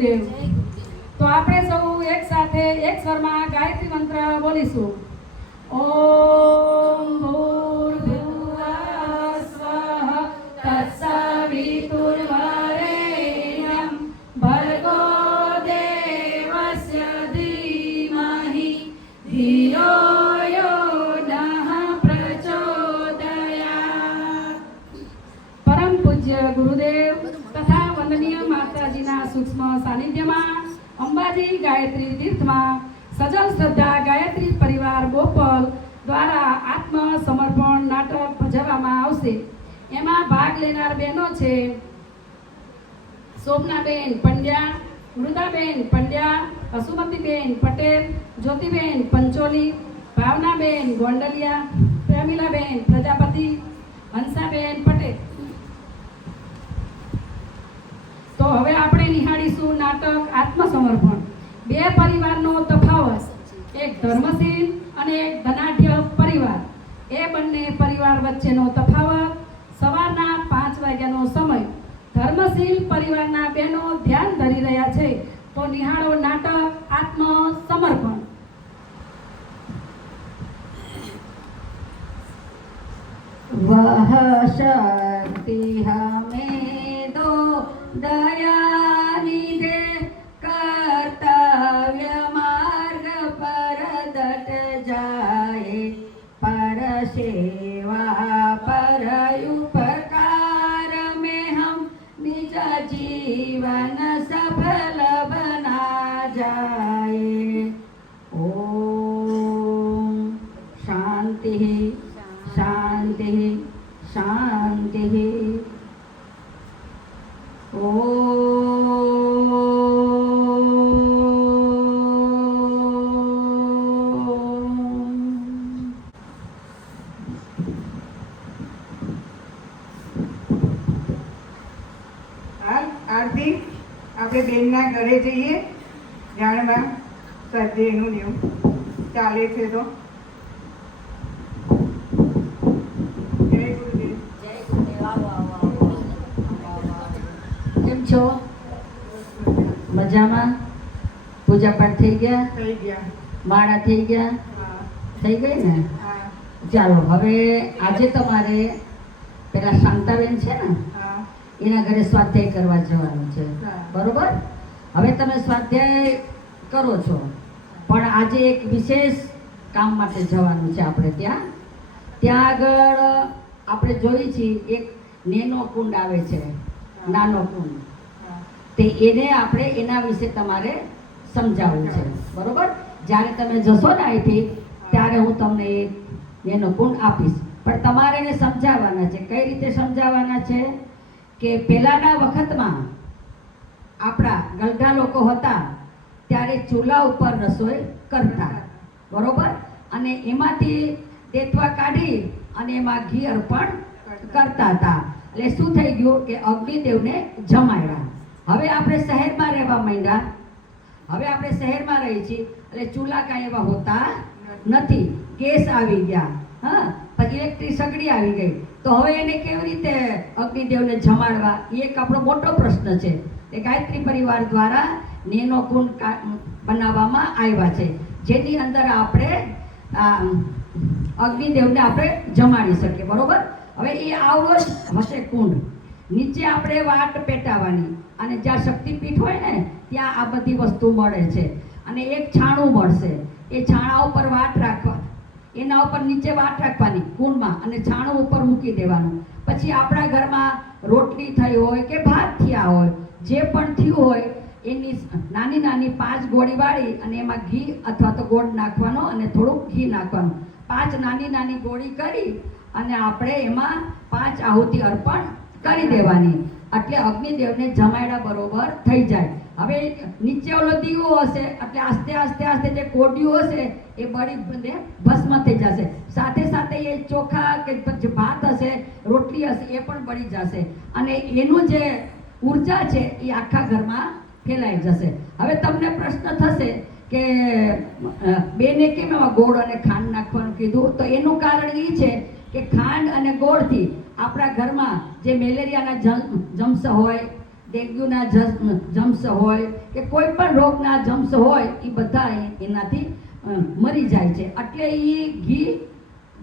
ગુરુદેવ. તો આપણે સૌ એક સાથે એક સ્વરમાં ગાયત્રી મંત્ર બોલીશું. ઓમ ભૂર્ભુવઃ સ્વઃ તત્સવિતુર્વરેણ્યં ભર્ગો દેવસ્ય ધીમહિ ધિયો યો નઃ પ્રચોદયાત. પરમ પૂજ્ય ગુરુદેવ તથા વંદનીય માતાજીના સૂક્ષ્મ સાનિધ્યમાં અંબાજી ગાયત્રી તીર્થમાં સજલ શ્રદ્ધા ગાયત્રી પરિવાર બોપલ દ્વારા આત્મ સમર્પણ નાટક ભજવવામાં આવશે. એમાં ભાગ લેનાર બહેનો છે શોભનાબેન પંડ્યા, મૃદાબેન પંડ્યા, વસુમતીબેન પટેલ, જ્યોતિબેન પંચોલી, ભાવનાબેન ગોંડલિયા, પ્રેમિલાબેન પ્રજાપતિ, હંસાબેન પટેલ. તો હવે આપણે નિહાળીશું નાટક આત્મસમર્પણ. બે પરિવારનો તફાવત, એક ધર્મશીલ અને એક ધનાઢ્ય પરિવાર. એ બંને પરિવાર વચ્ચેનો તફાવત. સવારના 5 વાગ્યાનો સમય. ધર્મશીલ પરિવારના બહેનો ધ્યાન ધરી રહ્યા છે. તો નિહાળો નાટક આત્મસમર્પણ. वह शक्ति हमें दो दयानिधे कर्तव्य मार्ग पर डट जाए पर सेवा पर उपकार में हम निज जीवन सफल बना जाए. ओम शांति शांति शांति. આરતી આપણે બેનના ઘરે જઈએ જાણવા સ્વાધ્યાયનું જેવું ચાલે છે. તો જય ગુરુદેવ. કેમ છો? મજામાં? પૂજા પાઠ થઈ ગયા? થઈ ગયા. માળા થઈ ગયા? હા થઈ ગઈ ને? હા ચાલો હવે આજે તમારે પેલા શાંતાબેન છે ને હા એના ઘરે સ્વાધ્યાય કરવા જવાનું છે. હા. બરોબર? હવે તમે સ્વાધ્યાય કરો છો, પણ આજે એક વિશેષ કામ માટે જવાનું છે આપણે ત્યાં. ત્યાં આગળ આપણે જોઈએ છીએ એક નેનો કુંડ આવે છે, નાનો કુંડ. હા તે એને આપણે એના વિશે તમારે સમજાવવું છે. બરોબર? જ્યારે તમે જશો ને અહીંથી ત્યારે હું તમને એનો કુંડ આપીશ, પણ તમારે એને સમજાવવાના છે. કઈ રીતે સમજાવવાના છે કે પહેલાના વખતમાં આપણા ગલઢા લોકો હતા ત્યારે ચૂલા ઉપર રસોઈ કરતા. બરોબર? અને એમાંથી દેથવા કાઢી અને એમાં ઘી અર્પણ કરતા હતા. એટલે શું થઈ ગયું કે અગ્નિદેવને જમાડ્યા. હવે આપણે શહેરમાં રહેવા માંડ્યા. હવે આપણે શહેરમાં રહીએ છીએ એટલે ચૂલા કાંઈ એવા હોતા નથી. ગેસ આવી ગયા, હા, પછી ઇલેક્ટ્રિક સગડી આવી ગઈ. તો હવે એને કેવી રીતે અગ્નિદેવને જમાડવા, એ એક આપણો મોટો પ્રશ્ન છે. એ ગાયત્રી પરિવાર દ્વારા નેનો કુંડ બનાવવામાં આવ્યા છે, જેની અંદર આપણે અગ્નિદેવને આપણે જમાડી શકીએ. બરોબર? હવે એ આવડો જ હશે કુંડ. નીચે આપણે વાટ પેટાવાની અને જ્યાં શક્તિપીઠ હોય ને ત્યાં આ બધી વસ્તુ મળે છે. અને એક છાણું મળશે. એ છાણા ઉપર વાટ રાખવા, એના ઉપર નીચે વાટ રાખવાની કુંડમાં અને છાણું ઉપર મૂકી દેવાનું. પછી આપણા ઘરમાં રોટલી થઈ હોય કે ભાત થયા હોય, જે પણ થયું હોય એની નાની નાની 5 ગોળી વાળી અને એમાં ઘી અથવા તો ગોળ નાખવાનો અને થોડુંક ઘી નાખવાનું. 5 નાની નાની ગોળી કરી અને આપણે એમાં 5 આહુતિ અર્પણ કરી દેવાની. એટલે અગ્નિદેવને જમાડ્યા બરોબર થઈ જાય. હવે નીચે ઓલો દીવો હશે એટલે આસ્તે આસ્તે આસ્તે જે કોડિયું હશે એ બળી ભસ્મ થઈ જશે. સાથે સાથે એ ચોખા કે જે ભાત હશે, રોટલી હશે એ પણ બળી જશે. અને એનું જે ઉર્જા છે એ આખા ઘરમાં ફેલાઈ જશે. હવે તમને પ્રશ્ન થશે કે બેને કેમ એમાં ગોળ અને ખાંડ નાખવાનું કીધું? તો એનું કારણ એ છે કે ખાંડ અને ગોળથી આપણા ઘરમાં જે મેલેરિયાના જમ્સ હોય, ડેન્ગ્યુના જમ્સ હોય કે કોઈ પણ રોગના જમ્સ હોય એ બધા એનાથી મરી જાય છે. એટલે એ ઘી,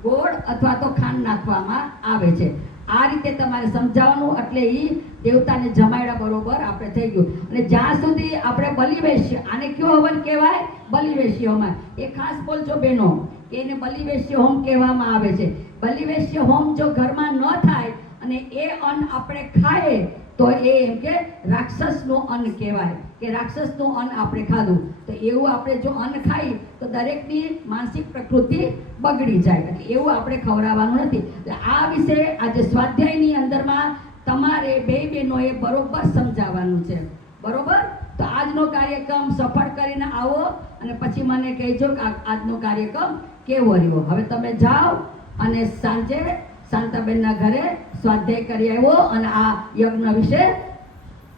ગોળ અથવા તો ખાંડ નાખવામાં આવે છે. આ રીતે તમારે સમજાવવાનું. એટલે એ દેવતાને જમાડ્યા બરોબર આપણે થઈ ગયું. અને જ્યાં સુધી આપણે બલિવેશ્ય, આને કયો હવન કહેવાય? બલિવેશ્ય હોમ. એ ખાસ બોલજો બહેનો કે એને બલિવેશ્ય હોમ કહેવામાં આવે છે. બલિવેશ્ય હોમ જો ઘરમાં ન થાય અને એ અન્ન આપણે ખાઈએ તો એ એમ કે રાક્ષસનું અન્ન કહેવાય, કે રાક્ષસનું અન્ન આપણે ખાધું. તો એવું આપણે જો અન્ન ખાઈ તો દરેકની માનસિક પ્રકૃતિ બગડી જાય. એટલે એવું આપણે ખવડાવવાનું નથી. એટલે આ વિશે આજે સ્વાધ્યાયની અંદરમાં તમારે બે બહેનોએ બરોબર સમજાવવાનું છે. બરોબર? તો આજનો કાર્યક્રમ સફળ કરીને આવો અને પછી મને કહેજો કે આજનો કાર્યક્રમ કેવો રહ્યો. હવે તમે જાઓ અને સાંજે શાંતાબેનના ઘરે સ્વાધ્યાય કરી આવ્યો અને આ યજ્ઞ વિશે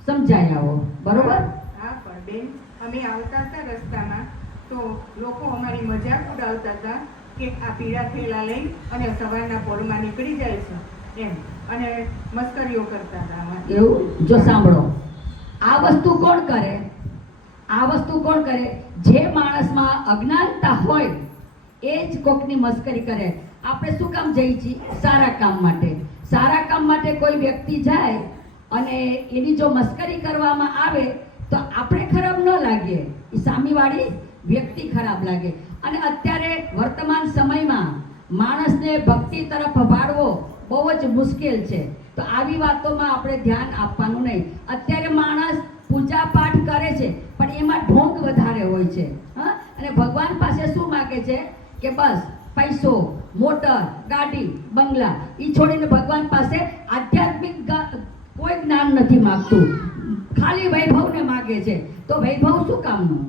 સમજાઈ આવો. બરોબર? હા, પણ બેન, અમે આવતા હતા રસ્તામાં તો લોકો અમારી મજાક ઉડાવતા હતા કે આ પીળા થેલા લઈ અને સવારના પોરમાં નીકળી જાય છે એમ, અને મસ્કરીઓ કરતા હતા અમારી. એવું જો સાંભળો, આ વસ્તુ કોણ કરે? આ વસ્તુ કોણ કરે? જે માણસમાં અજ્ઞાનતા હોય એ જ કોકની મસ્કરી કરે. આપણે શું કામ જઈએ છીએ? સારા કામ માટે. સારા કામ માટે કોઈ વ્યક્તિ જાય અને એની જો મસ્કરી કરવામાં આવે તો આપણે ખરાબ ન લાગીએ, એ સામેવાળી વ્યક્તિ ખરાબ લાગે. અને અત્યારે વર્તમાન સમયમાં માણસને ભક્તિ તરફ વાળવો બહુ જ મુશ્કેલ છે. તો આવી વાતોમાં આપણે ધ્યાન આપવાનું નહીં. અત્યારે માણસ પૂજા પાઠ કરે છે પણ એમાં ઢોંગ વધારે હોય છે. હા, અને ભગવાન પાસે શું માગે છે કે બસ પૈસો, મોટર, ગાડી, બંગલા, એ છોડીને ભગવાન પાસે આધ્યાત્મિક કોઈ જ્ઞાન નથી માગતું, ખાલી વૈભવને માગે છે. તો વૈભવ શું કામનું?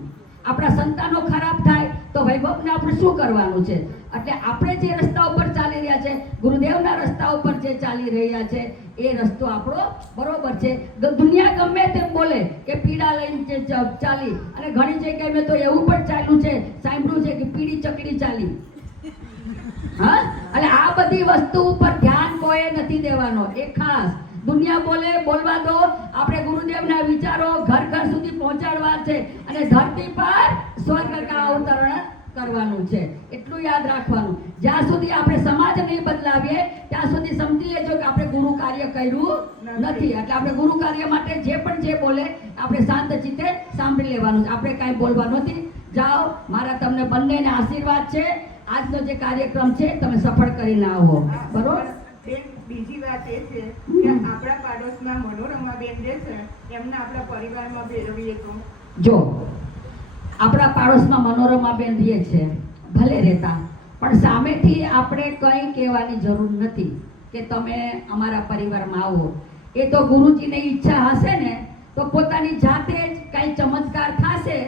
આપણા સંતાનો ખરાબ થાય તો વૈભવને આપણે શું કરવાનું છે? એટલે આપણે જે રસ્તા ઉપર ચાલી રહ્યા છે, ગુરુદેવના રસ્તા ઉપર જે ચાલી રહ્યા છે, એ રસ્તો આપણો બરોબર છે. દુનિયા ગમે તેમ બોલે કે પીડા લઈને ચાલી, અને ઘણી જગ્યાએ મેં તો એવું પણ ચાલ્યું છે, સાંભળ્યું છે કે પીડી ચકડી ચાલી. હા, એટલે આ બધી વસ્તુ ઉપર ધ્યાન કોઈ નથી દેવાનો. એ ખાસ દુનિયા બોલે, બોલવા દો. આપણે ગુરુદેવના વિચારો ઘર ઘર સુધી પહોંચાડવા છે અને ધરતી પર સ્વર્ગ કા અવતરણ કરવાનું છે. એટલું યાદ રાખવાનું. જ્યાં સુધી આપણે સમાજ નહીં બદલાવીએ ત્યાં સુધી સમજી લેજો કે આપણે ગુરુ કાર્ય કર્યું નથી. એટલે આપણે ગુરુ કાર્ય માટે જે પણ જે બોલે આપણે શાંત ચિત્તે સાંભળી લેવાનું છે. આપણે કાંઈ બોલવાનું નથી. જાઓ, મારા તમને બંનેને આશીર્વાદ છે. આજનો જે કાર્યક્રમ છે તમે સફળ કરીને આવો. બરોબર? બેન, બીજી વાત એ છે કે આપણા પાડોશમાં મનોરમાબેન જે છે એમને આપણા પરિવારમાં ભેળવીએ તો. જો આપણા પાડોશમાં મનોરમાબેન રહે છે, ભલે રહેતા, પણ સામેથી આપણે કંઈ કહેવાની જરૂર નથી કે તમે અમારા પરિવારમાં આવો. એ તો ગુરુજીની ઈચ્છા હશે ને તો પોતાની જાતે જ કંઈ ચમત્કાર થશે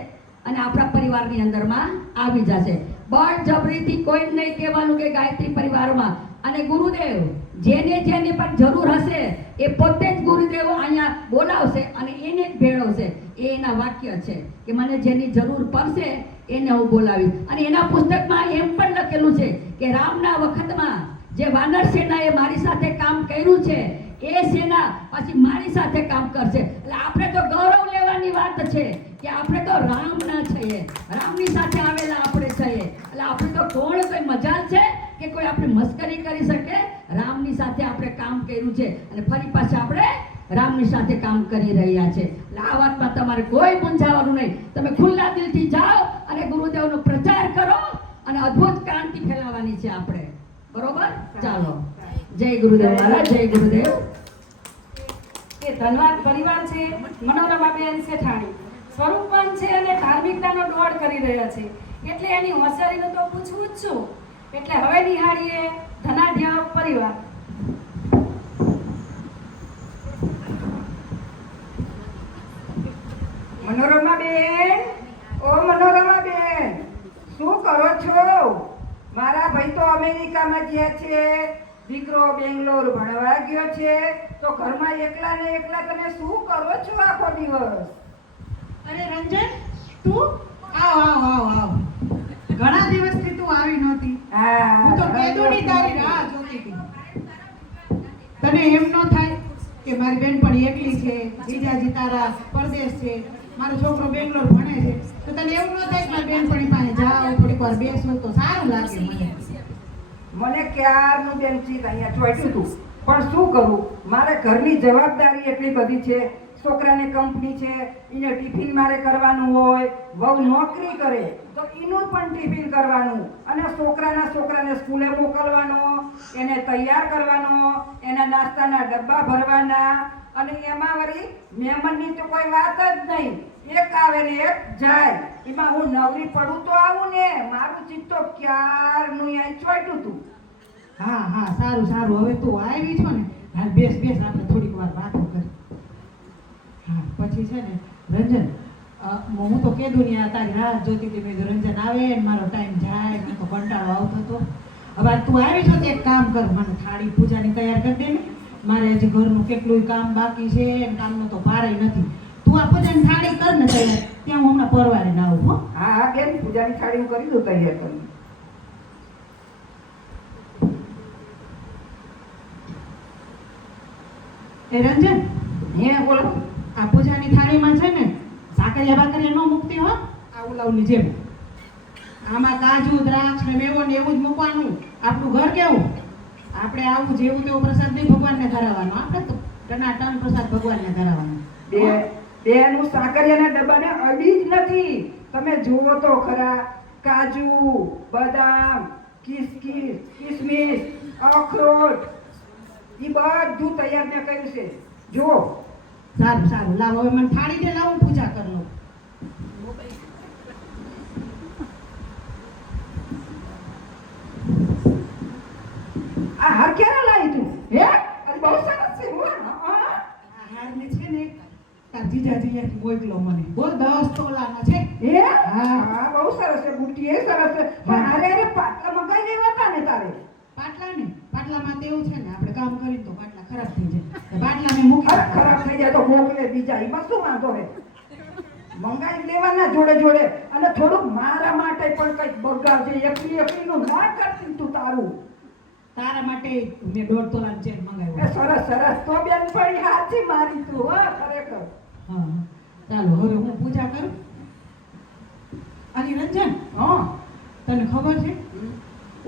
અને આપણા પરિવારની અંદરમાં આવી જશે. બળજબરીથી કોઈ જ નહીં કહેવાનું કે ગાયત્રી પરિવારમાં. અને ગુરુદેવ જેને જેની પણ જરૂર હશે એ પોતે જ ગુરુદેવ અહીંયા બોલાવશે અને એને જ ભેળવશે. એ એના વાક્ય છે કે મને જેની જરૂર પડશે એને હું બોલાવીશ. અને એના પુસ્તકમાં એમ પણ લખેલું છે કે રામના વખતમાં જે વાનર સેનાએ મારી સાથે કામ કર્યું છે એ સેના પછી મારી સાથે કામ કરશે. એટલે આપણે તો ગૌરવ લેવાની વાત છે કે આપણે તો રામના છીએ, રામની સાથે આવેલા આપણે છીએ. એટલે આપણે તો કોણ કોઈ મજાલ છે કે કોઈ આપણે મસ્કરી કરી શકે? રામની સાથે આપણે કામ કર્યું છે અને ફરી પાછા આપણે રામની સાથે કામ કરી રહ્યા છે. એટલે આ વાતમાં તમારે કોઈ મૂંઝાવાનું નહીં. તમે ખુલ્લા દિલથી જાઓ અને ગુરુદેવનો પ્રચાર કરો અને અદ્ભુત ક્રાંતિ ફેલાવવાની છે આપણે. બરોબર? ચાલો, જય ગુરુદેવ મહારાજ, જય ગુરુદેવ. એ ધનવાન પરિવાર છે મનોરમાબેન શેઠાણી, સ્વરૂપવાન છે અને ધાર્મિકતાનો દોડ કરી રહ્યા છે. એટલે એની હોશિયારીનું તો પૂછવું જ છું. એટલે હવે નિહાળીએ ધનાઢ્ય પરિવાર. મનોરમાબેન, ઓ મનોરમાબેન, શું કરો છો? મારા ભાઈ તો અમેરિકામાં ગયા છે, દીકરો બેંગ્લોર ભણવા ગયો છે, તો ઘરમાં એકલા ને એકલા તમે શું કરો છો આખો દિવસ? અરે રંજન, તું આવ આવ આવ આવ. ઘણા દિવસથી તું આવી નહોતી. હું તો કેદુની તારી રાહ જોતી હતી. તને એમ ન થાય કે કે મારી બેનપણી એકલી છે, જીજાજી તારા પરદેશ છે, મારો છોકરો બેંગ્લોર ભણે છે, તો તને એવું ન થાય કે મારી બેનપણી પાસે જાઓ થોડીક વાર બેસવું તો સારું લાગે મને ક્યારનું બેન ચીત અહીંયા ચોટ્યું હતું, પણ શું કરું, મારે ઘરની જવાબદારી એટલી બધી છે, છોકરાને કંપની છે, એને ટિફિન મારે કરવાનું હોય, વહુ નોકરી કરે તો એનું પણ ટિફિન કરવાનું, અને છોકરાને સ્કૂલે મોકલવાનો, એને તૈયાર કરવાનો, એના નાસ્તાના ડબ્બા ભરવાના, અને એમાં વળી મહેમાનની તો કોઈ વાત જ નહીં, એક આવે ને એક જાય, એમાં હું નવરી પડું તો આવું ને, મારું ચિત્ત તો ક્યારનું અહીં ચોટ્યું હતું. હા હા સારું સારું, હવે તું આવી છો ને, હાલ બેસ આપણે થોડીક વાર વાતો કરી. હા પછી છે ને રંજન, હું તો કીધું ને આ તારી રાહ જોતી હતી, મેં કીધું રંજન આવે ને મારો ટાઈમ જાય, મને તો કંટાળો આવતો હતો. હવે તું આવી છો તો એક કામ કર, મને થાળી પૂજાની તૈયાર કરી દે ને, મારે હજી ઘરનું કેટલું કામ બાકી છે, કામનો તો ભારે નથી. તું આ પૂજાની થાળી કર ને તૈયાર, ત્યાં હું હમણાં પરવારે ના આવું. હો હા હા બેન, પૂજાની થાળી હું કરી દઉં તૈયાર કરી. એ રંજન, હે બોલો. આ પૂજાની થાળીમાં છે ને સાકરિયા બાકરિયા ન મૂકતી હો, આ ઉલાવની જેમ. આમાં કાજુ દ્રાક્ષ ને મેવો ને એવું જ મૂકવાનું. આપણું ઘર કેવું, આપણે આવું જેવું તેવો પ્રસાદ નહીં ભગવાનને ધરાવવાનો, આપણે તો ટનાટન પ્રસાદ ભગવાનને ધરાવવાનો. બેન હું સાકરિયાના ડબ્બાને અડી જ નથી, તમે જુઓ તો ખરા, કાજુ, બદામ, કિસમિસ, અખરોટ એ બધું તૈયાર મેં કર્યું છે, જુઓ. સારું સારું, લાવો હવે મને થાળી દે, લાવું પૂજા કરી લઉં. આ હાર ક્યારે લાવી તું? હે અરે બહુ સરસ છે. હો આ હારને છે ને તાર જીજાજી અહીંયાથી મોકલો મને, બોલ 10 તોલાનો છે. હે હા બહુ સરસ છે, બુટ્ટી એ સરસ છે, પણ અરે પાટલા મગાઈ લેવા હતા ને તારે. પાટલામાં તેવું છે ને, આપણે કામ કરીએ તો પાટલા ખરાબ થઈ જાય, તો પાટલાને મૂકી અરે ખરાબ થઈ જાય તો મોકલે બીજા, એમાં શું વાંધો હે? મંગાઈ લેવાના જોડે જોડે, અને થોડુંક મારા માટે પણ કંઈક બગાવજે, એકલીનું ના કરતી તું તારું. તારા માટે મેં 1.5 તોલાનો ચેન એ મંગાવ્યો. સરસ તો બેન પડી હાચી મારી તું, હા ખરેખર. હા ચાલો હવે હું પૂજા કરું. અને રંજન, હા તને ખબર છે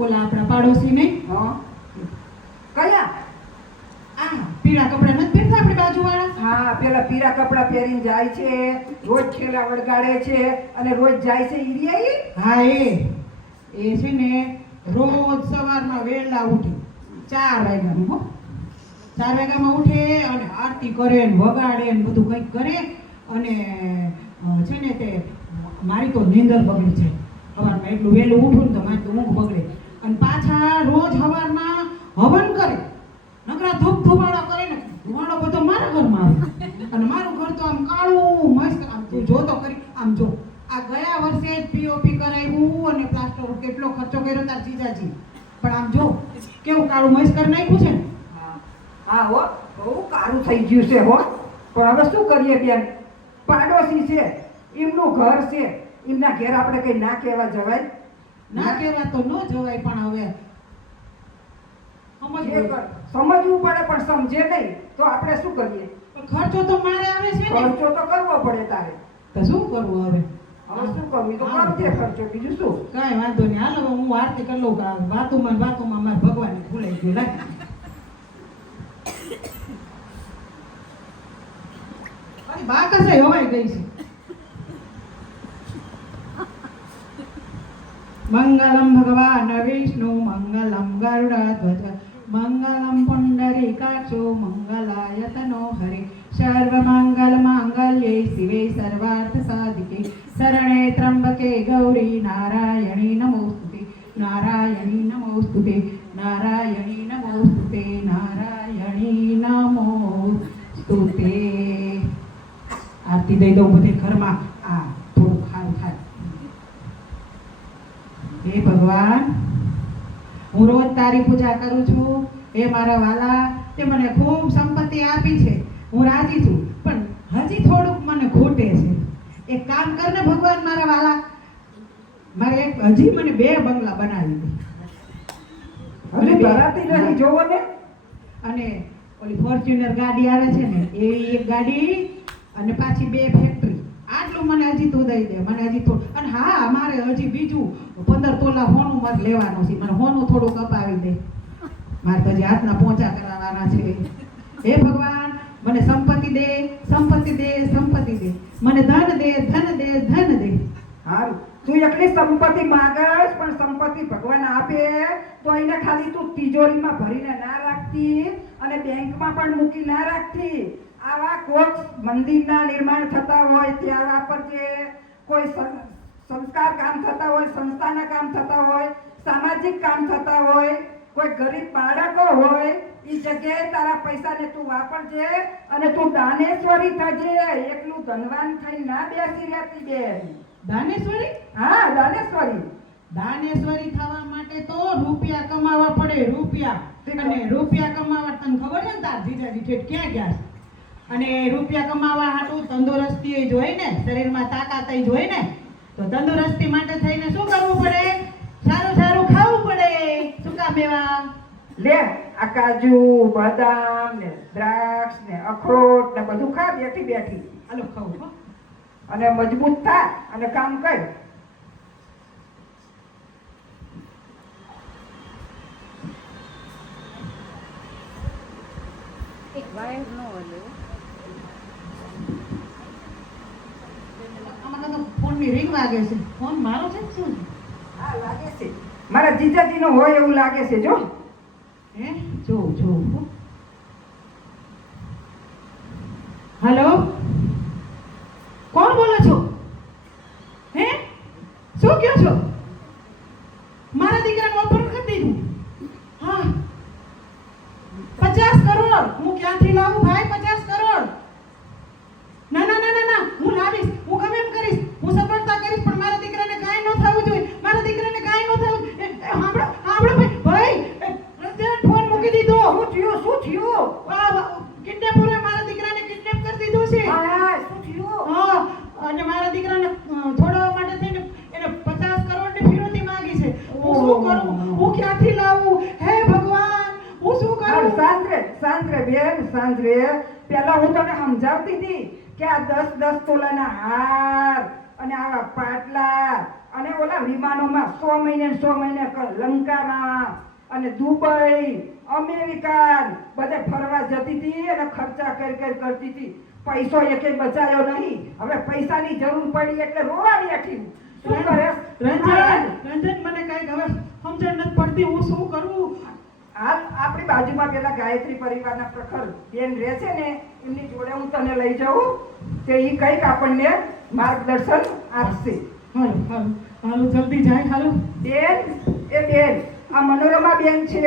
ઓલા આપણા પાડોશી નહીં, હા કયા? આ પીળા કપડા નથી પહેરતા આપણે બાજુવાળા? હા પેલા પીળા કપડા પહેરીને જાય છે, રોજ ઠેલા વળગાડે છે અને રોજ જાય છે ઈરિયાઈ. હા એ છે ને રોજ સવારમાં વહેલા ઉઠે 4 વાગ્યામાં. હો 4 વાગ્યામાં ઉઠે અને આરતી કરે ને વગાડે ને બધું કંઈક કરે, અને છે ને તે મારી તો નીંદર બગડી જાય સવારમાં, એટલું વહેલું ઉઠું ને તો મારી તો ઊંઘ બગડે. અને પાછા રોજ સવારમાં હવન કરે, નકરા ધૂપ ધુમાડા કરે ને, ધુમાડો બધો મારા ઘરમાં આવે, અને મારું ઘર તો આમ કાળું મસ્ત. આમ તું જો તો કરી, આમ જો આ ગયા વર્ષે જ પીઓપી કરાવ્યું અને પ્લાસ્ટર કેટલો ખર્ચો કર્યો તાર જીજાજી, પણ આમ જો કેવું કાળું મસ્ત કરી નાખ્યું છે ને. હા હો બહુ કારું થઈ ગયું છે હો, પણ હવે શું કરીએ બેન, પાડોશી છે, એમનું ઘર છે, એમના ઘેર આપણે કઈ ના કહેવા જવાય? ના કહેવા તો ન જવાય, પણ હવે સમજવું પડે, પણ સમજે નહીં તો આપણે શું કરીએ? પણ ખર્ચો તો મારે આવે છે ને. ખર્ચો તો કરવો પડે તારે. તો શું કરવું હવે? હવે શું કરવું? એ તો કરજે ખર્ચો, બીજું શું? કાંઈ વાંધો નહીં, હાલો હું આરતી કરી લઉં. વાતોમાં મારા ભગવાનને ભૂલાઈ ગયું લાગે. અરે બા કસાઈ હવાઈ ગઈ છે. મંગલમ ભગવાન વિષ્ણુ મંગલમ ગરુડધ્વજ મંગલમ પુંડરીકાક્ષો મંગલાયતનો હરે સર્વમંગલ માંગલ્યે શિવે સર્વાર્થ સાધિકે શરણે ત્રંબકે ગૌરી નારાયણી નમોસ્તુતે નારાયણી નમોસ્તુતે નારાયણી નમોસ્તુતે નારાયણી નમોસ્તુતે. આરતી દઈ દઉં બધે ઘરમાં, આ થોડું ખારું થાય. હે ભગવાન, હું રોજ તારી પૂજા કરું છું. હે મારા વાલા, તે મને ખૂબ સંપત્તિ આપી છે, હું રાજી છું, પણ હજી થોડુંક મને ખૂટે છે. એક કામ કરને ભગવાન મારા વાલા, મારે હજી મને 2 બંગલા બનાવી દે. હજી ધરાતી નહીં જોવો ને. અને ઓલી ફોર્ચ્યુનર ગાડી આવે છે ને એવી એક ગાડી અને પાછી 2 ફેક્ટરી. આટલું મને હજી તું દઈ દે, મને હજી થોડું. અને હા, મારે હજી બીજું 15 તોલા હોનું મારે લેવાનું છે, મને હોનું થોડુંક અપાવી દે, મારે તો હજી હાથના પોંચા કરાવવાના છે. હે ભગવાન, મને સંપત્તિ દે, સંપત્તિ દે, સંપત્તિ દે, મને ધન દે, ધન દે, ધન દે. હારું, તું એકલી સંપત્તિ માંગસ, પણ સંપત્તિ ભગવાન આપે તો એને ખાલી તું તિજોરીમાં ભરીને ના રાખતી અને બેંકમાં પણ મૂકી ના રાખતી. આવા કોક મંદિરના નિર્માણ થતા હોય ત્યાં વાપરજે, કોઈ સંસ્કાર કામ થતા હોય, સંસ્થાના કામ થતા હોય, સામાજિક કામ થતા હોય, કોઈ ગરીબ બાળકો હોય, એ જગ્યાએ તારા પૈસાને તું વાપરજે અને તું દાનેશ્વરી થજે. એકલું ધનવાન થઈ ના બેસી રહેતી બેન. દાનેશ્વરી? હા, દાનેશ્વરી. દાનેશ્વરી થવા માટે તો રૂપિયા કમાવા પડે, રૂપિયા. અને રૂપિયા કમાવા તને ખબર છે ને તાર જીજાજી ઠેઠ ક્યાં ગયા છે? અને રૂપિયા કમાવા હાટું તંદુરસ્તી જોઈ ને, શરીરમાં તાકાત જોઈ ને, તો તંદુરસ્તી માટે થઈને શું કરવું પડે? સારું સારું ખાવું પડે, સૂકા મેવા. લે, આ કાજુ, બદામ ને દ્રાક્ષ ને અખરોટ ને બધું ખા બેઠી બેઠી. હાલો ખાવું હો. અને મજબૂત થા અને કામ કર. આમાં તો ફોનની રિંગ વાગે છે. ફોન મારો છે કે શું છે? હા, લાગે છે મારા જીજાજીનો હોય એવું લાગે છે. જો હે, જો જો. હેલો, કોણ બોલો છો? હે, શું કહો છો? મારા દીકરાનું ઓપરેશન કરી દીધું. હા, 50 કરોડ. હું ક્યાંથી લાવું ભાઈ 50 કરોડ? ના ના ના ના ના, હું લાવીશ, હું ગમે એમ કરીશ, હું સફળતા કરીશ, પણ મારા દીકરાને કાંઈ ન થવું જોઈએ, મારા દીકરાને કાંઈ ન થવું. સાંભળો સાંભળો ભાઈ, રંજન ફોન મૂકી દીધો. શું થયું? શું થયું? કિડનેપરે મારા દીકરાને કિડનેપ કરી દીધો છે. હા, શું થયું? હા, અને મારા દીકરાને છોડાવવા માટે થઈને એને 50 કરોડની ફિરૌતી માંગી છે. હું શું કરું? હું ક્યાંથી લાવું? હે ભગવાન, હું શું કરું? શાંત રે બેન, શાંત રે. પહેલા હું તને સમજાવતી હતી કે આ 10 તોલાના હાર અને આવા પાટલા અને ઓલા વિમાનોમાં 100 મહિને લંકામાં અને દુબઈ, અમેરિકા બધે ફરવા જતી હતી અને ખર્ચા કરતી હતી. પૈસો એકે બચાયો નહીં. હવે પૈસાની જરૂર પડી એટલે રોવા બેઠી. શું કરે રંજન, મને કઈ હવે સમજણ નથી પડતી, હું શું કરું? હાલ આપણી બાજુમાં પેલા ગાયત્રી પરિવારના પ્રખર બેન રહે છે ને, એમની જોડે હું તને લઈ જાઉં કે એ કંઈક આપણને માર્ગદર્શન આપશે. હાલો હાલો હાલો, જલ્દી જાય. હાલો બેન, એ બેન, આ મનોરમા બેન છે,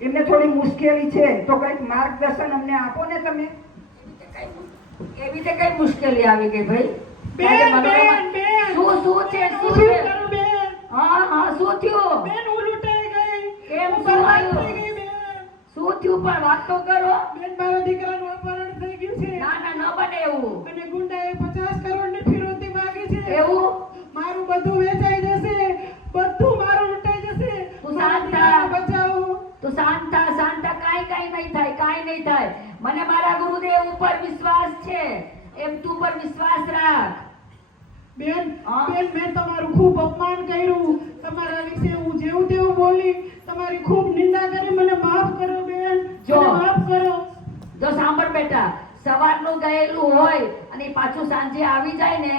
એમને થોડી મુશ્કેલી છે, તો કંઈક માર્ગદર્શન અમને આપો ને તમે. એવી રીતે કઈ મુશ્કેલી આવી ગઈ ભાઈ? બેન બેન બેન, શું છે? શું કરું બેન? હા હા, શું થયું? બેન, હું લૂંટાઈ ગઈ. કેમ? હું શું બરબાદ થયું? થઈ ગઈ બેન. શું થયું પણ વાત તો કરો. બેન, મારા દીકરાનું અપહરણ થઈ ગયું છે. ના ના, ન બને એવું. અને ગુંડાએ 50 કરોડની ફિરૌતી માંગી છે. એવું? મારું બધું વેચાઈ જશે, બધું મારું લૂંટાઈ જશે. તું શાંત થા. બચાવો. તું શાંત થા. કાંઈ નહીં થાય. મને મારા ગુરુદેવ ઉપર વિશ્વાસ છે, એમ તું પર વિશ્વાસ રાખ. બેન, હા? બેન, મેં તમારું ખૂબ અપમાન કર્યું, તમારા વિશે હું જેવું તેવું બોલી, તમારી ખૂબ નિંદા કરી, મને માફ કરો બેન. જો. મને માફ કરો. જો સાંભળ બેટા, સવારનું ગયેલું હોય અને પાછું સાંજે આવી જાય ને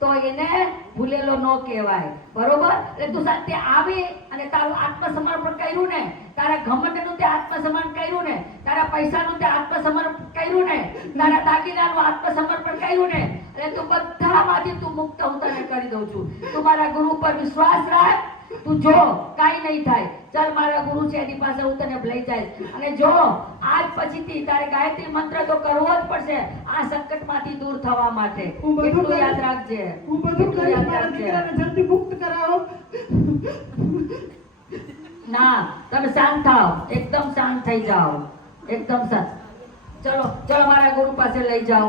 તો એને ભૂલેલો ન કહેવાય, બરોબર? એટલે તું સાથે આવી અને તારું આત્મસમર્પણ કર્યું ને, તારા ઘમંડનું તે આત્મસમર્પણ કર્યું ને, તારા પૈસાનું તે આત્મસમર્પણ કર્યું ને, તારા દાગીનાનું આત્મસમર્પણ કર્યું ને, એટલે તું બધામાંથી તું મુક્ત હું તને કરી દઉં છું. તું મારા ગુરુ પર વિશ્વાસ રાખ. તું જો, કાંઈ નહીં થાય. ચાલ, મારા ગુરુ છે એની પાસે હું તને લઈ જઈશ. અને જો આજ પછીથી તારે ગાયત્રી મંત્ર તો કરવો જ પડશે આ સંકટમાંથી દૂર થવા માટે. હું બધું એટલું યાદ રાખજે. હું બધું એટલું કરીશ, યાદ મારા રાખજે. દીકરાને જલ્દી મુક્ત કરાવો. ના, તમે શાંત થાઓ, એકદમ શાંત થઈ જાઓ, એકદમ શાંત. ચલો ચલો, મારા ગુરુ પાસે લઈ જાઓ.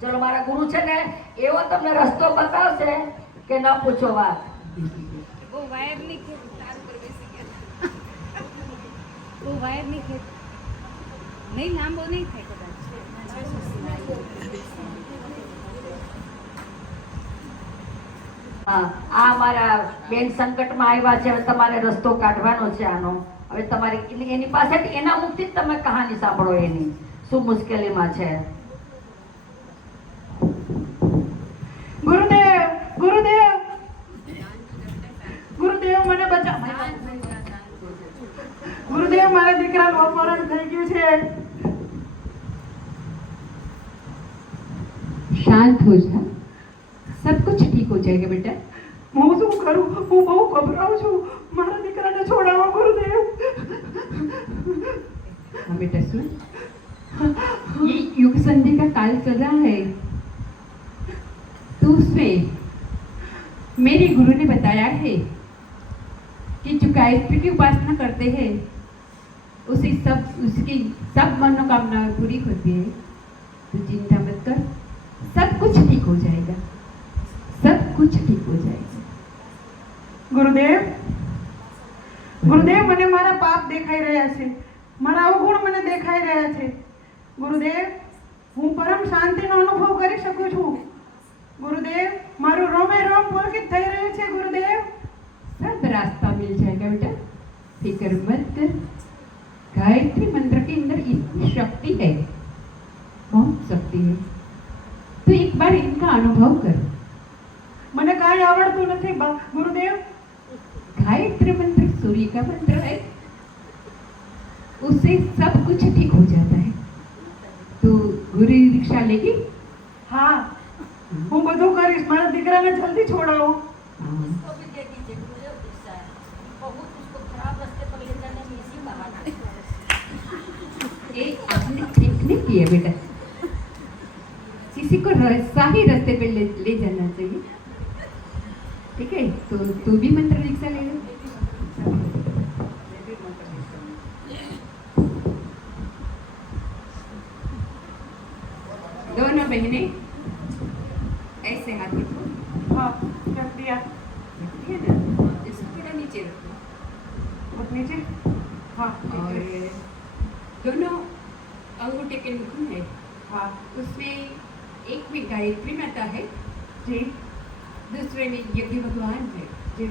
ચલો મારા ગુરુ છે ને એવો તમને રસ્તો બતાવશે કે ન પૂછો વાત. वो वायर नहीं खेत तार पर बेसी गया वो वायर नहीं खेत નહીં લાંબો નહીં થાય કદાચ. હા, આ અમારા બેન સંકટમાં આવ્યા છે. હવે તમારે રસ્તો કાઢવાનો છે આનો. હવે તમારી એની પાસેથી એના મુખથી જ તમે કહાની સાંભળો એની શું મુશ્કેલીમાં છે. ગુરુદેવ ગુરુદેવ ગુરુદેવ મને બચાવ. ગુરુદેવ મારા દીકરાનું અપહરણ થઈ ગયું છે. शांत हो जा, सब कुछ ठीक हो जाएगा बेटा. હું શું કરું? હું બહુ ગભરાઉં છું. મારા દીકરાને છોડાવો ગુરુદેવ. हाँ बेटा सुन, ये युग संधि का काल चल रहा है, तो उसमें मेरे गुरु ने बताया है कि जो गायत्री की उपासना करते हैं उसे उसकी सब मनोकामना पूरी होती है. तो चिंता मत कर, सब कुछ ठीक हो जाएगा, सब कुछ ठीक हो जाएगा. ગુરુદેવ ગુરુદેવ મને મારા પાપ દેખાઈ રહ્યા છે. મારા અવગુણ મને દેખાઈ રહ્યા છે. ગુરુદેવ હું પરમ શાંતિનો અનુભવ કરી શકું છું. ગુરુદેવ મારું રોમે રોમ પુલકિત થઈ રહ્યું છે. ગુરુદેવ सब रास्ता मिल जाएगा बेटा, फिक्र मत कर. गायत्री मंत्र के अंदर इतनी शक्ति है, बहुत शक्ति है. तो एक बार इनका अनुभव कर. મને કાંઈ આવડતું નથી ગુરુદેવ. गायत्री मंत्र सूर्य का मंत्र है, उससे सब कुछ ठीक हो जाता है. तो गुरु दीक्षा लेगी. હા હું બધું કરીશ. મારા દીકરાને જલ્દી છોડાવો. हाँ. ये आपने ठीक नहीं किया बेटा, किसी को सही रास्ते पे ले जाना चाहिए. ठीक है, तो तू भी मंत्र दीक्षा ले ले. दोनों बहनें ऐसे हाथ रखो. હા રખ દિયા. है ना, इसको थोड़ा नीचे रखो. बहुत नीचे. हाँ और दोनों अंगूठे के नाखून है, हाँ उसमें एक में गायत्री माता है, जी दूसरे में यज्ञ भगवान है. जी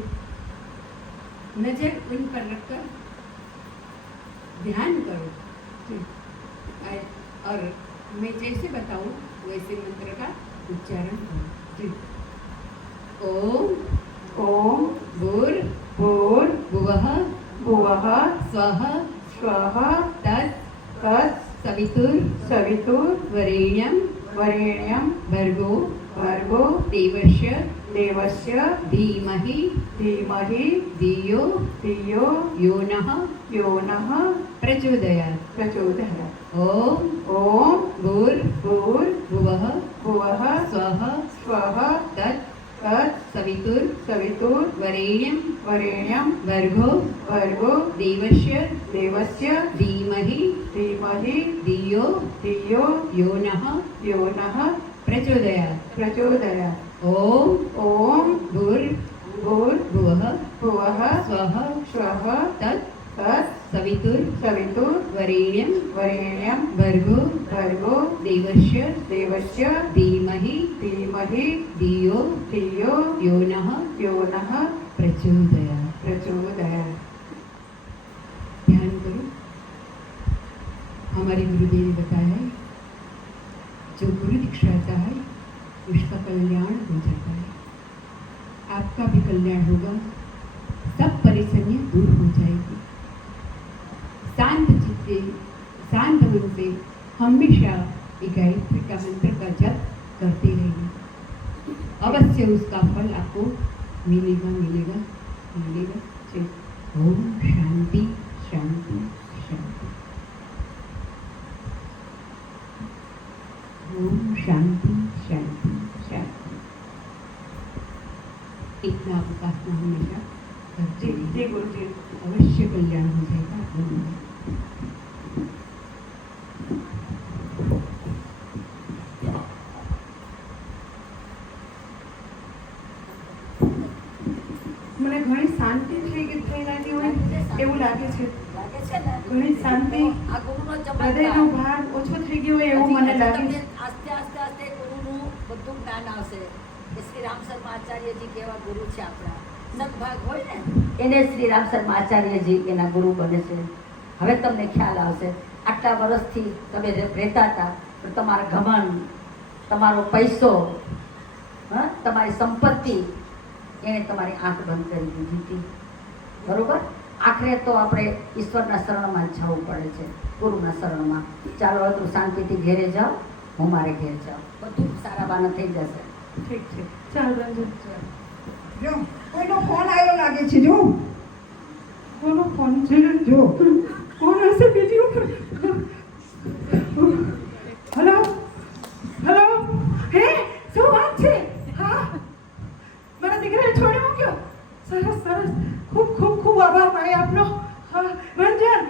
नजर उन पर रखकर ध्यान करो. जी. और मैं जैसे बताऊं वैसे मंत्र का उच्चारण करो. जी. ओम ओम भूर्भुवः भुवः स्वः स्वः तत् तत् सवितुर्वरेण्यं वरेण्यं भर्गो भर्गो देवस्य देवस्य धीमहि धीमहि धियो धियो यो नः योनः प्रचोदयात्. प्रचोदयात्. ओम ओम भूर्भुवः भुवः स्वः स्वः तत् तत् सवितुर्वरेण्यं वरेण्यं भर्गो भर्गो देवस्य देवस्य धीमहि धीमहि धियो धियो यो नः योनः प्रचोदयात्. प्रचोदयात्. ओम ओम भूर्भुवः भुवः स्वः स्वः तत् तत् सवितुर्वरेण्यं वरेण्यं भर्गो भर्गो देवस्य देवस्य धीमहि धीमहि धियो धियो यो नः योनः प्रचोदयात्. प्रचोदयात्. ध्यान करो. हमारे गुरुदेव ने बताया है, जो गुरु दीक्षा आता है उसका कल्याण हो जाता है. आपका भी कल्याण होगा, सब परेशानियां दूर हो जाएगी. शांत चित्ते शांत मन से हमेशा ये गायत्री का मंत्र का जप करते रहिए. अवश्य उसका फल आपको मिलेगा मिलेगा मिलेगा. ओम शांति शांति शांति. ओम शांति शांति शांति. इतना उपासना हमेशा करते जी रहिए. जी गुरुजी. अवश्य कल्याण हो जाएगा आप लोगों का. મને ઘણી શાંતિ થઈ લાગી હોય એવું લાગે છે. છે ને ઘણી શાંતિ, આ ગુરુનો હૃદયનો ચમત્કાર. ભાર ઓછો થઈ ગયો હોય એવું મને લાગે તમને છે. આસ્તે આસ્તે આસ્તે ગુરુનું બધું જ્ઞાન આવશે કે શ્રી રામ શર્મા આચાર્યજી કેવા ગુરુ છે આપણા. સદભાગ હોય ને એને શ્રી રામ શર્મા આચાર્યજી એના ગુરુ બને છે. હવે તમને ખ્યાલ આવશે આટલા વર્ષથી તમે જે રહેતા હતા પણ તમારા ઘમંડ, તમારો પૈસો, તમારી સંપત્તિ એણે તમારી આંખ બંધ કરી દીધી હતી. બરોબર? આખરે તો આપણે ઈશ્વરના શરણમાં જ જવું પડે છે, ગુરુના શરણમાં. ચાલો હવે તું શાંતિથી ઘેરે જાઓ, હું મારે ઘેર જાઉં, બધું સારા બાના થઈ જશે. ઠીક છે, ચાલ રંજન, ચાલ. જો કોઈનો ફોન આવ્યો લાગે છે. જો કોનો ફોન છે? જો કોણ હશે બીજી ઉપર? હેલો, હેલો, હે શું વાત છે? હા, મારા દીકરાને છોડી મૂક્યો. સરસ સરસ, ખૂબ ખૂબ ખૂબ આભાર ભાઈ આપનો. હા રંજન,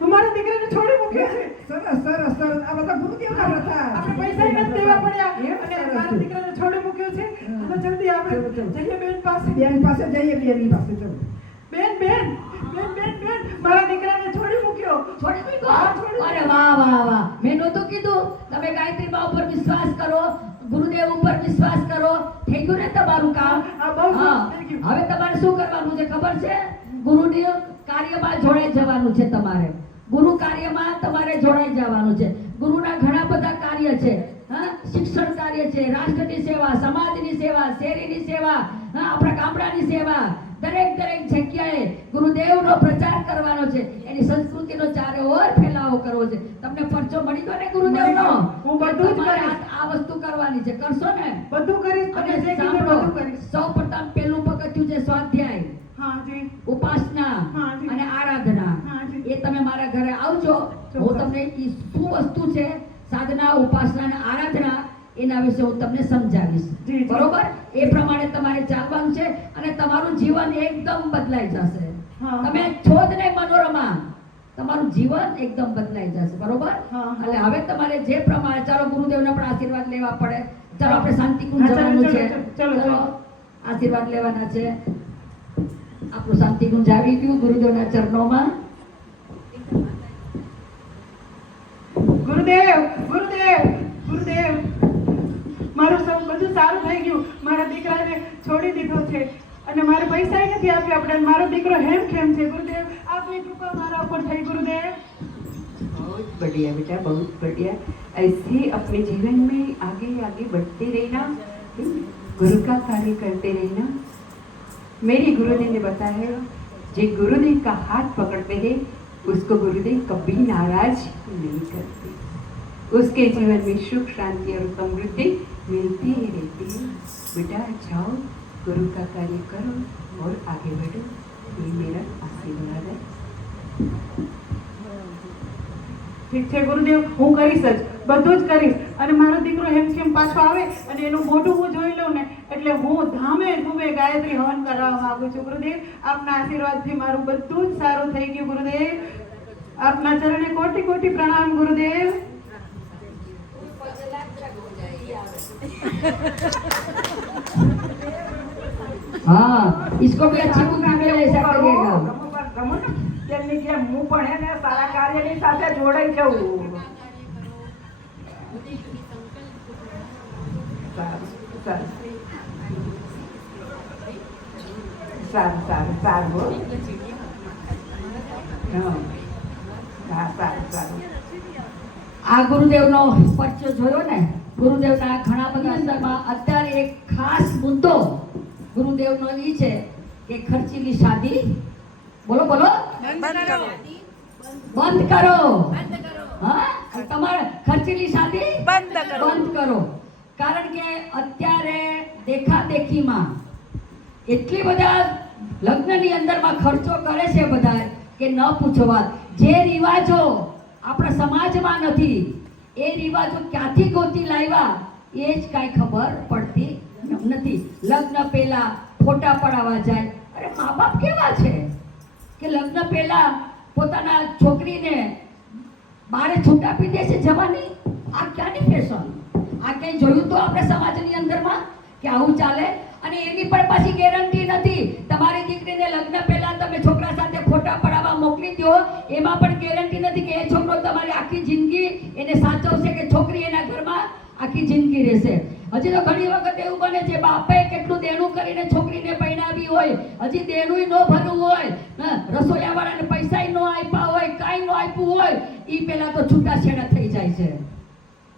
હું મારા દીકરાને છોડી મૂક્યો છે. સરસ સરસ સરસ. આ બધા ગુરુદેવના હતા. આપણે પૈસા નથી દેવા પડ્યા એમ અને સરસ. મારા દીકરાને છોડી મૂક્યો છે. હવે જલ્દી આપણે જઈએ બેન પાસે. બેન પાસે જઈએ, બેન પાસે ચલો. બેન બેન બેન બેન બેન મારા દીકરાને છોડી મૂક્યો. છોડી મૂક્યો? હા, છોડી અરે વાહ વાહ વાહ, મેં નહોતું કીધું તમે ગાયત્રી બા ઉપર વિશ્વાસ કરો, ગુરુદેવ ઉપર વિશ્વાસ કરો. થઈ ગયું ને તમારું કામ? હા, બહુ સરસ હા. થઈ ગયું. હવે તમારે શું કરવાનું છે ખબર છે? ગુરુની કાર્યમાં જોડાઈ જવાનું છે તમારે. ગુરુ કાર્યમાં તમારે જોડાઈ જવાનું છે. ગુરુના ઘણા બધા કાર્ય છે. શિક્ષણ કાર્ય છે, રાષ્ટ્રની સેવા, સમાજની સેવા, શેરીની સેવા, આપણા ગામડાની સેવા, દરેક જગ્યાએ ગુરુદેવનો પ્રચાર કરવાનો છે. એની સંસ્કૃતિનો ચારે ઓર ફેલાવો કરવો છે. તમને પરચો મળી ગયો ને ગુરુદેવનો? હું બધું જ તમારે કરીશ. આ વસ્તુ કરવાની છે. કરશો ને? બધું કરીશ, તમે અને જે કીધું સાંભળો, બધું કરીશ. સૌપ્રથમ પહેલું પગથિયું છે સ્વાધ્યાય, હા જી. ઉપાસના હા, જી. અને આરાધના. હા, જી. એ તમે મારા ઘરે આવજો, હું ચોક્કસ. તમને ઈ શું વસ્તુ છે સાધના, ઉપાસના અને આરાધના એના વિશે હું તમને સમજાવીશ. જી, જી. બરોબર? એ પ્રમાણે તમારે ચાલવાનું છે અને તમારું જીવન એકદમ બદલાઈ જશે. હા. તમે છો જ નહીં મનોરમા, તમારું જીવન એકદમ બદલાઈ જશે. બરોબર? હા. એટલે હવે તમારે જે પ્રમાણે, ચાલો ગુરુદેવના પણ આશીર્વાદ લેવા પડે. ચાલો આપણે શાંતિકુંજ હા, ચાલો, જવાનું ચાલો, છે. ચાલો, ચાલો. આશીર્વાદ લેવાના છે. આપણું શાંતિકુંજ આવી ગયું ગુરુદેવના ચરણોમાં. ગુરુદેવ ગુરુદેવ ગુરુદેવ, મારું સૌ બધું સારું થઈ ગયું. મારા દીકરાને છોડી દીધો છે અને મારે પૈસા નથી આપ્યા આપણે. મારો દીકરો હેમખેમ છે. गुरुदेव आपकी कृपा हमारा ऊपर થઈ गुरुदेव. बहुत बढ़िया बेटा, बहुत बढ़िया. ऐसे अपने जीवन में आगे आगे बढ़ते रहना, गुरु का कार्य करते रहना. मेरे गुरुदेव ने बताया है, जो गुरुदेव का हाथ पकड़ते हैं उसको गुरुदेव कभी नाराज नहीं करते. उसके जीवन में सुख, शांति और समृद्धि मिलती ही रहती है. बेटा जाओ, गुरु का कार्य करो और आगे बढ़ो. ये मेरा आशीर्वाद है. ઠીક છે ગુરુદેવ, હું કરીશ જ, બધું જ કરીશ. અને મારો દીકરો હેમખેમ પાછો આવે અને એનું મોઢું હું જોઈ લઉં ને એટલે હું ધામે ધૂમે ગાયત્રી હવન કરવા માંગુ છું. ગુરુદેવ આપના આશીર્વાદથી મારું બધું જ સારું થઈ ગયું. ગુરુદેવ આપના ચરણે કોટી કોટી પ્રણામ. ગુરુદેવ हाँ, इसको भी अच्छी बुद्धि मिले ऐसा करिएगा. રમો ને તેમની જેમ હું પણ એને સારા કાર્યની સાથે જોડાઈ જઉં. સારું સારું સારું સારું સારું હો. હા સારું સારું. આ ગુરુદેવનો પરચો જોયો ને? ગુરુદેવના ઘણા બધા અંદરમાં અત્યારે એક ખાસ મુદ્દો ગુરુદેવનો ઈ છે કે ખર્ચીલી શાદી, બોલો બોલો, બંધ કરો. હા, તમારે ખર્ચીલી શાદી બંધ કરો. કારણ કે અત્યારે દેખાદેખીમાં એટલી બધા લગ્નની અંદરમાં ખર્ચો કરે છે બધા કે ન પૂછો વાત. જે રિવાજો આપણા સમાજમાં નથી એ રિવાજો ક્યાંથી ગોતી લાવ્યા એ જ કાંઈ ખબર પડતી નથી. લગ્ન પહેલા ફોટા પડાવવા જાય. અરે મા બાપ કેવા છે કે લગ્ન પહેલા પોતાના છોકરીને બારે છૂટા આપી દે છે જવાની. આ ક્યાંની ફેશન? આ કંઈ જોયું તો આપણે સમાજની અંદરમાં કે આવું ચાલે? અને એની પણ પાછી ગેરંટી નથી. તમારી દીકરીને લગ્ન પહેલા તમે છોકરા સાથે ફોટા પડાવવા મોકલી દો, એમાં પણ ગેરંટી નથી કે એ છોકરો તમારી આખી જિંદગી એને સાચવશે કે છોકરી એના ઘરમાં આખી જિંદગી રહેશે. હજી તો ઘણી વખત એવું બને છે બાપે કેટલું દેણું કરીને છોકરીને પરણાવી હોય, હજી દેણુંય ન ભરવું હોય, રસોઈયાવાળાને પૈસાય ન આપ્યા હોય, કાંઈ ન આપ્યું હોય, ઈ પહેલા તો છૂટાછેડા થઈ જાય છે.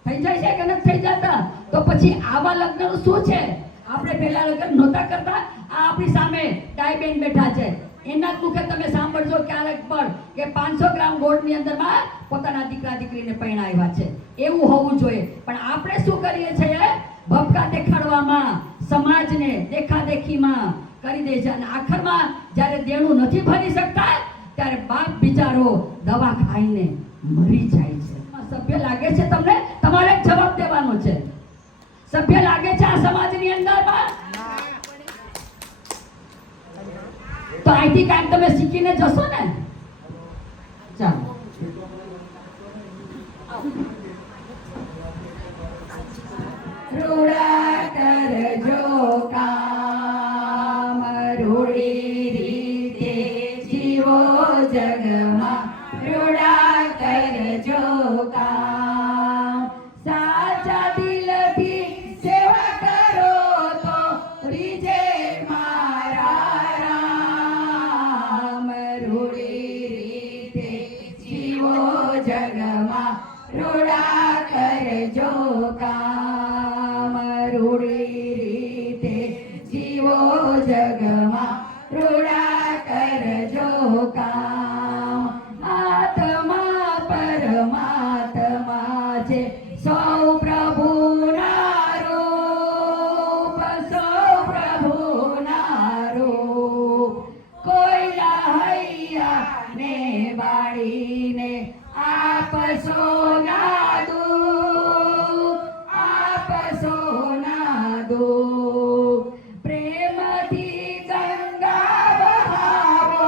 થઈ જાય છે કે નથી થઈ જતા? તો પછી આવા લગ્નનું શું છે? આપણે પહેલા લગ્ન નહોતા કરતા. આ આપણી સામે ડાયબેન બેઠા છે, એના જ મુખે તમે સાંભળજો ક્યારેક પણ કે 500 ગ્રામ ગોળની અંદરમાં પોતાના દીકરા દીકરીને પરણાવ્યા છે. એવું હોવું જોઈએ. પણ આપણે શું કરીએ છીએ? ભપકા દેખાડવામાં, સમાજને દેખાદેખીમાં કરી દે છે. અને આખરમાં જ્યારે દેણું નથી ભરી શકતા ત્યારે બાપ બિચારો દવા ખાઈને મરી જાય છે. સભ્ય લાગે છે તમને? તમારે જ જવાબ દેવાનો છે. સભ્ય લાગે છે આ સમાજની અંદરમાં? તો અહીંથી કાંઈક તમે શીખીને જશો ને. ચાલો રૂડા કરજો કામ, રૂડી રીતે જીવો જગમાં. રૂડા કરજો કામ, સાચા દિલથી સેવા કરો તો રીજે મારા રામ. રૂડી રીતે જીવો જગમાં, રૂડા કરજો કામ. રૂડી રીતે જીવો જગમાં, રૂડા કરજો કામ. આત્મા પરમાત્મા છે, સૌ પ્રભુના રૂપ, સૌ પ્રભુના રૂપ. કોઈના હૈયા ને બાળીને આપશો ના દુઃખ, આપશો ના દુઃખ. પ્રેમથી ગંગા બહાવો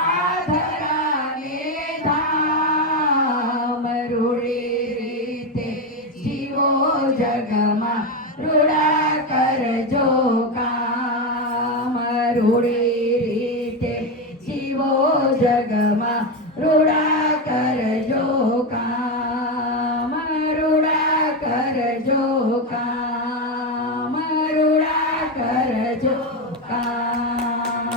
આ ધરાને ધામ. રૂડી રીતે જીવો જગમાં, રૂડા કરજો કામ. રૂડી રીતે જીવો જગમાં, રૂડા કરજો કામ. રૂડા કરજો કામ. રૂડા કરજો કામ.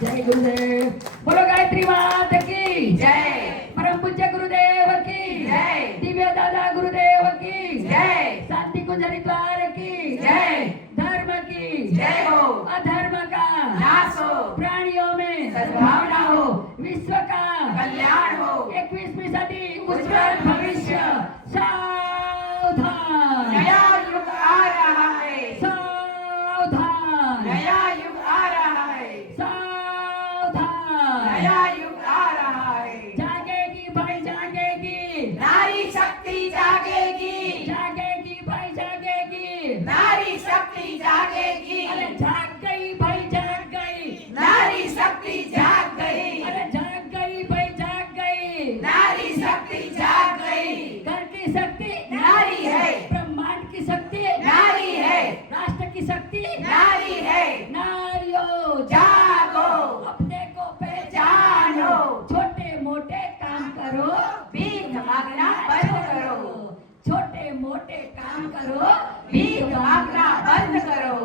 જય ગુરુદેવ. બોલો ગાયત્રી માત કી જય. પરમ પૂજ્ય ગુરુદેવ કી જય. દિવ્ય દાદા ગુરુદેવ કી જય. शांति कुंज हरिद्वार की जय. धर्म की जय हो. अधर्म का नाश हो. प्राणियों में सद्भावना हो. विश्व का कल्याण हो. 21वीं सदी उज्जवल भविष्य. सावधान, नया युग आ रहा है. सावधान, नया युग आ रहा है. सावधान. नया युग आ रहा है. जागेगी भाई जागेगी. नारी शक्ति जागेगी. जागेगी भाई जागेगी. नारी शक्ति जागेगी. अरे जाग गई भाई जाग गई. नारी शक्ति जाग गई. अरे जाग गई भाई जाग गई. नारी शक्ति जाग गई. घर की शक्ति नारी है. ब्रह्मांड की शक्ति नारी है. राष्ट्र की शक्ति नारी है. नारियों जागो. अपने को जानो. छोटे मोटे काम करो. भीख मांगना बंद करो. छोटे मोटे काम करो. भीख मांगना बंद करो.